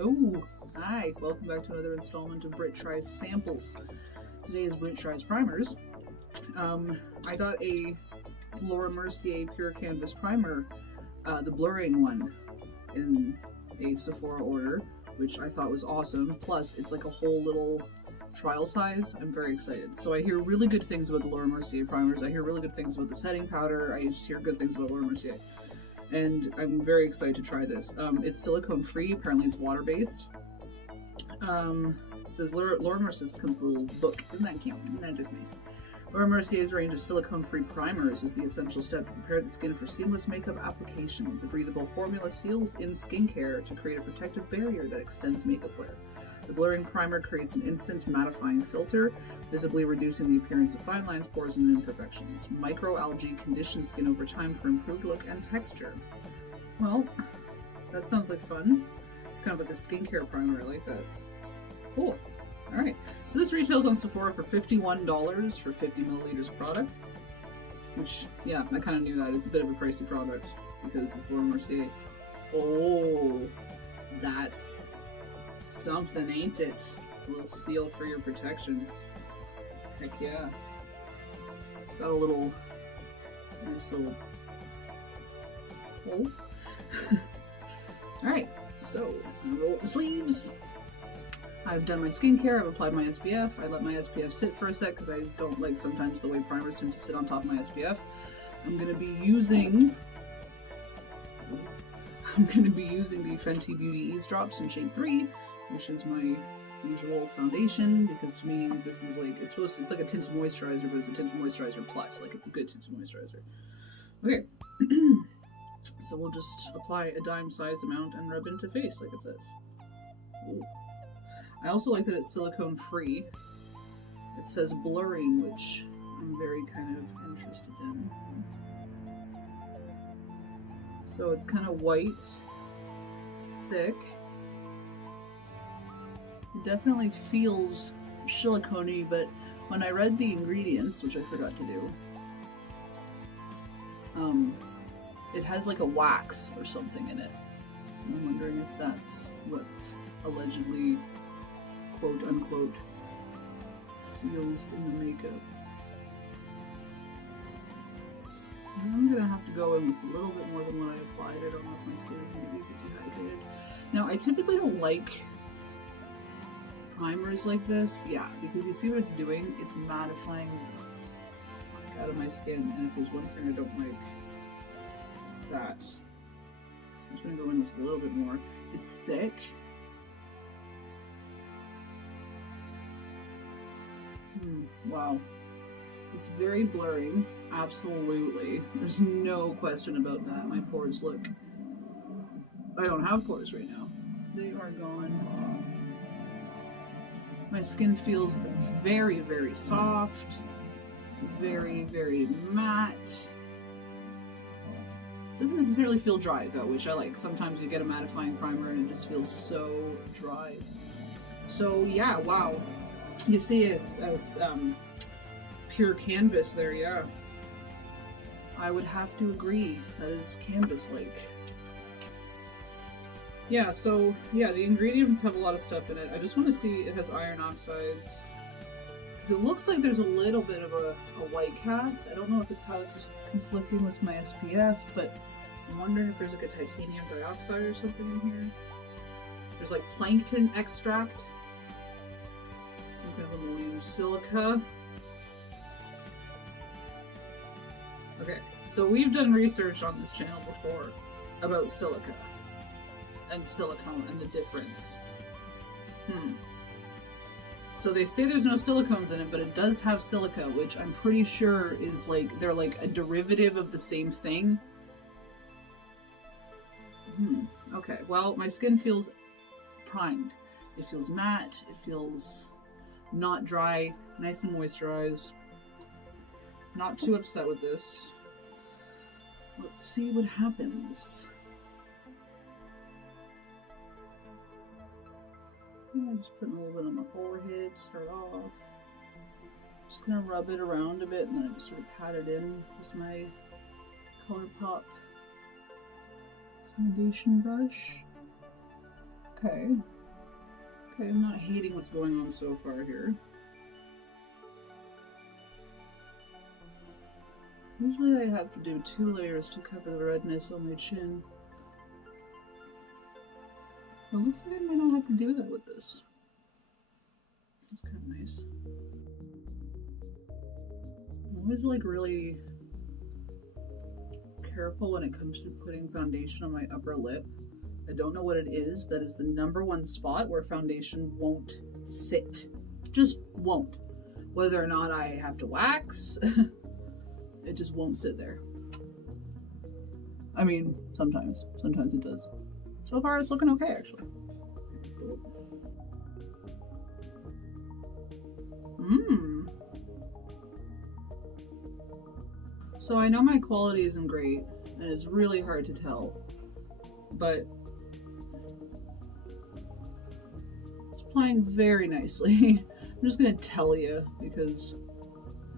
Oh, hi! Welcome back to another installment of Britt Tries Samples. Today is Britt Tries Primers. I got a Mercier Pure Canvas Primer, the blurring one, in a Sephora order, which I thought was awesome. Plus, it's like a whole little trial size. I'm very excited. So I hear really good things about the Mercier primers. I hear really good things about the setting powder. I just hear good things about Mercier. And I'm very excited to try this. It's silicone free. Apparently it's water based. It says Laura Mercier's comes with a little book. Isn't that cute? Isn't that just nice? Laura Mercier's range of silicone-free primers is the essential step to prepare the skin for seamless makeup application. The breathable formula seals in skincare to create a protective barrier that extends makeup wear. The blurring primer creates an instant mattifying filter, visibly reducing the appearance of fine lines, pores, and imperfections. Microalgae conditions skin over time for improved look and texture. Well, that sounds like fun. It's kind of like a skincare primer. I like that. Cool. Alright, so this retails on Sephora for $51 for 50 milliliters of product. Which, yeah, I kind of knew that. It's a bit of a pricey product because it's Laura Mercier. Oh, that's something, ain't it? A little seal for your protection. Heck yeah. It's got a little, nice little hole. Alright, so I'm gonna roll up the sleeves. I've done my skincare, I've applied my SPF, I let my SPF sit for a sec because I don't like sometimes the way primers tend to sit on top of my SPF. I'm going to be using the Fenty Beauty Ease Drops in shade 3, which is my usual foundation, because to me this is like, it's like a tinted moisturizer, but it's a tinted moisturizer plus, like it's a good tinted moisturizer. Okay, so we'll just apply a dime size amount and rub into face like it says. Ooh. I also like that it's silicone free. It says blurring, which I'm very kind of interested in. So it's kind of white. It's thick. It definitely feels silicone-y, but when I read the ingredients, which I forgot to do, it has like a wax or something in it. I'm wondering if that's what allegedly quote-unquote seals in the makeup. I'm gonna have to go in with a little bit more than what I applied. I don't know if my skin is maybe a bit dehydrated. Now, I typically don't like primers like this, yeah, because you see what it's doing? It's mattifying the fuck out of my skin, and if there's one thing I don't like, it's that. So I'm just gonna go in with a little bit more. It's thick. Wow. It's very blurring. Absolutely. There's no question about that. My pores look... I don't have pores right now. They are gone. My skin feels very, very soft. Very, very matte. Doesn't necessarily feel dry though, which I like. Sometimes you get a mattifying primer and it just feels so dry. So yeah, wow. You see as pure canvas there, yeah. I would have to agree. That is canvas-like. Yeah, so, yeah, the ingredients have a lot of stuff in it. I just want to see it has iron oxides. Because it looks like there's a little bit of a white cast. I don't know if it's how it's conflicting with my SPF, but I'm wondering if there's like a titanium dioxide or something in here. There's like plankton extract. Some kind of ammonium silica. Okay, so we've done research on this channel before about silica and silicone and the difference. So they say there's no silicones in it, but it does have silica, which I'm pretty sure is like, they're like a derivative of the same thing. Okay, well, my skin feels primed. It feels matte, it feels not dry, nice and moisturized. Not too upset with this. Let's see what happens. Yeah, just putting a little bit on my forehead to start off. Just gonna rub it around a bit and then I just sort of pat it in with my ColourPop foundation brush. Okay. Okay, I'm not hating what's going on so far here. Usually I have to do 2 layers to cover the redness on my chin. It looks like I might not have to do that with this. That's kind of nice. I'm always like really careful when it comes to putting foundation on my upper lip. I don't know what it is. That is the #1 spot where foundation won't sit. Just won't. Whether or not I have to wax, it just won't sit there. I mean, sometimes. Sometimes it does. So far it's looking okay, actually. So I know my quality isn't great, and it's really hard to tell, but it's applying very nicely. I'm just gonna tell you, because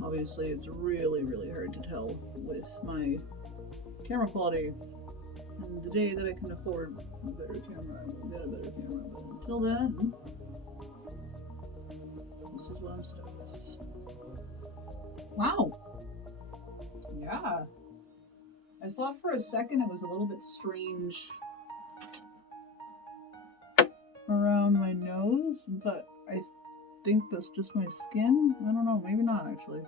obviously it's really, really hard to tell with my camera quality. And the day that I can afford a better camera, I will get a better camera. But until then, this is what I'm stuck with. Wow. Yeah. I thought for a second it was a little bit strange around my nose, but I think that's just my skin. I don't know, maybe not actually.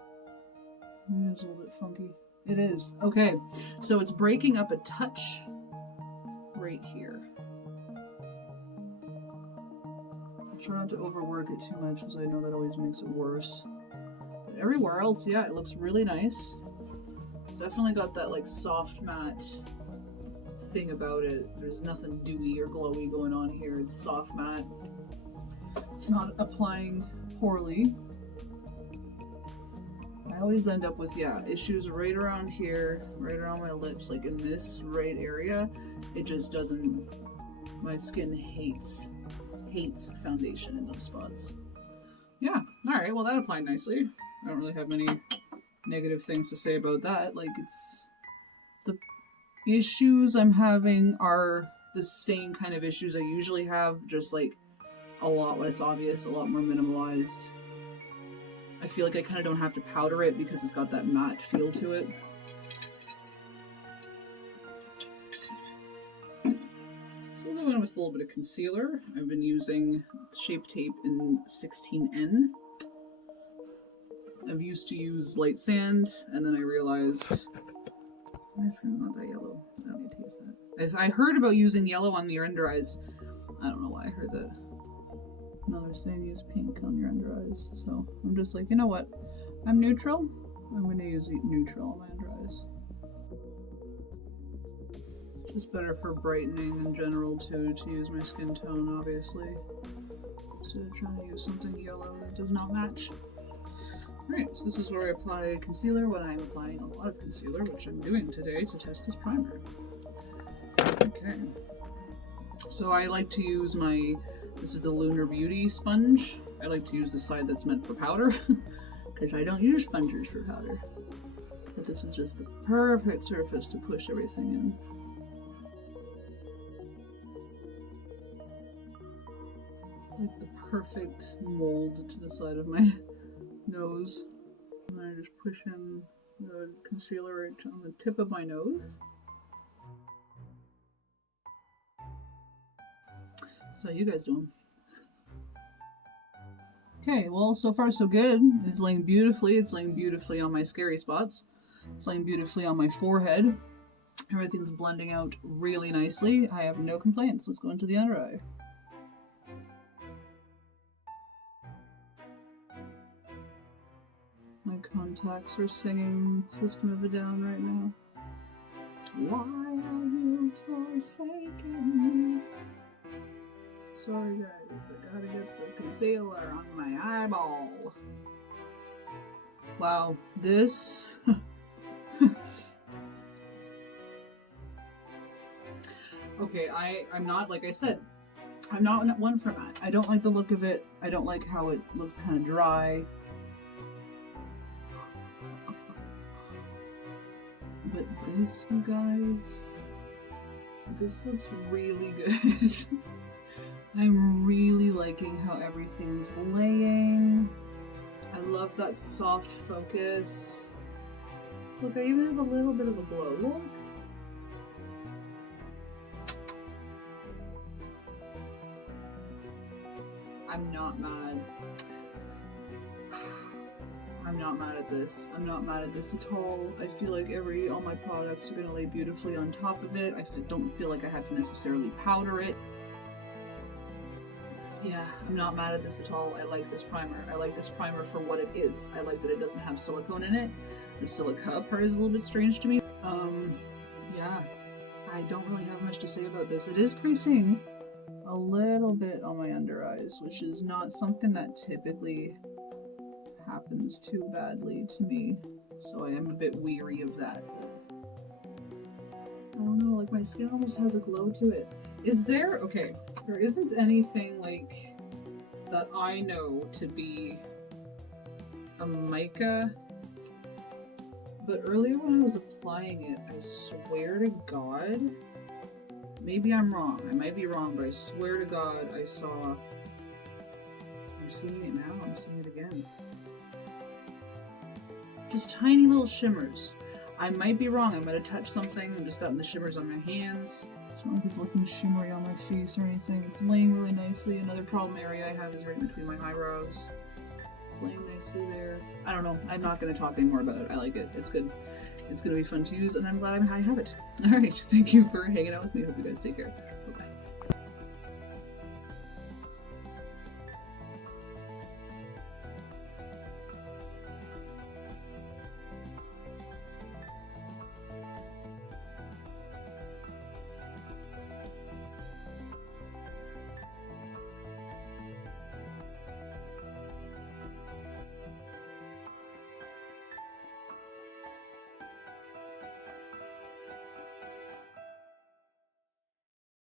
Maybe it's a little bit funky. It is. Okay, so it's breaking up a touch right here. I'll try not to overwork it too much because I know that always makes it worse. But everywhere else, yeah, it looks really nice. It's definitely got that like soft matte thing about it. There's nothing dewy or glowy going on here. It's soft matte. It's not applying poorly. I always end up with, yeah, issues right around here, right around my lips, like in this right area. It just doesn't, my skin hates foundation in those spots. Yeah, alright, well that applied nicely. I don't really have many negative things to say about that. Like, it's, the issues I'm having are the same kind of issues I usually have, just like a lot less obvious, a lot more minimalized. I feel like I kind of don't have to powder it because it's got that matte feel to it. So we'll go in with a little bit of concealer. I've been using Shape Tape in 16N. I've used to use light sand, and then I realized my skin's not that yellow. I don't need to use that. As I heard about using yellow on your under eyes. I don't know why I heard that. No, they're saying use pink on your under eyes. So I'm just like, you know what? I'm neutral. I'm going to use neutral on my under eyes. It's just better for brightening in general too, to use my skin tone, obviously. Instead of trying to use something yellow that does not match. Alright, so this is where I apply concealer when I'm applying a lot of concealer, which I'm doing today to test this primer. Okay. So I like to use my, this is the Lunar Beauty sponge. I like to use the side that's meant for powder, because I don't use sponges for powder. But this is just the perfect surface to push everything in. It's like the perfect mold to the side of my nose. And I just push in the concealer right on the tip of my nose. So how you guys doing? Okay, well, so far so good. It's laying beautifully. It's laying beautifully on my scary spots. It's laying beautifully on my forehead. Everything's blending out really nicely. I have no complaints. Let's go into the under eye. My contacts are singing System of a Down right now. Why are you forsaken me? Sorry guys, I gotta get the concealer on my eyeball. Wow, this... Okay, I'm not, like I said, I'm not one for matte. I don't like the look of it. I don't like how it looks kind of dry. But this, you guys, this looks really good. I'm really liking how everything's laying. I love that soft focus. Look, I even have a little bit of a glow. Look. I'm not mad. I'm not mad at this. I'm not mad at this at all. I feel like all my products are going to lay beautifully on top of it. I don't feel like I have to necessarily powder it. Yeah, I'm not mad at this at all. I like this primer. I like this primer for what it is. I like that it doesn't have silicone in it. The silica part is a little bit strange to me. Yeah, I don't really have much to say about this. It is creasing a little bit on my under eyes, which is not something that typically happens too badly to me, so I am a bit weary of that. I don't know, like my skin almost has a glow to it. Is there, okay, there isn't anything like that I know to be a mica, but earlier when I was applying it, I swear to God, maybe I'm wrong, I might be wrong, but I swear to God I saw, I'm seeing it now, I'm seeing it again. Just tiny little shimmers. I might be wrong, I might have touched something and just gotten the shimmers on my hands. It's not like it's looking shimmery on my face or anything. It's laying really nicely. Another problem area I have is right between my eyebrows. It's laying nicely there. I don't know, I'm not going to talk anymore about it. I like it. It's good. It's going to be fun to use, and I'm glad I have it. Alright, thank you for hanging out with me. Hope you guys take care.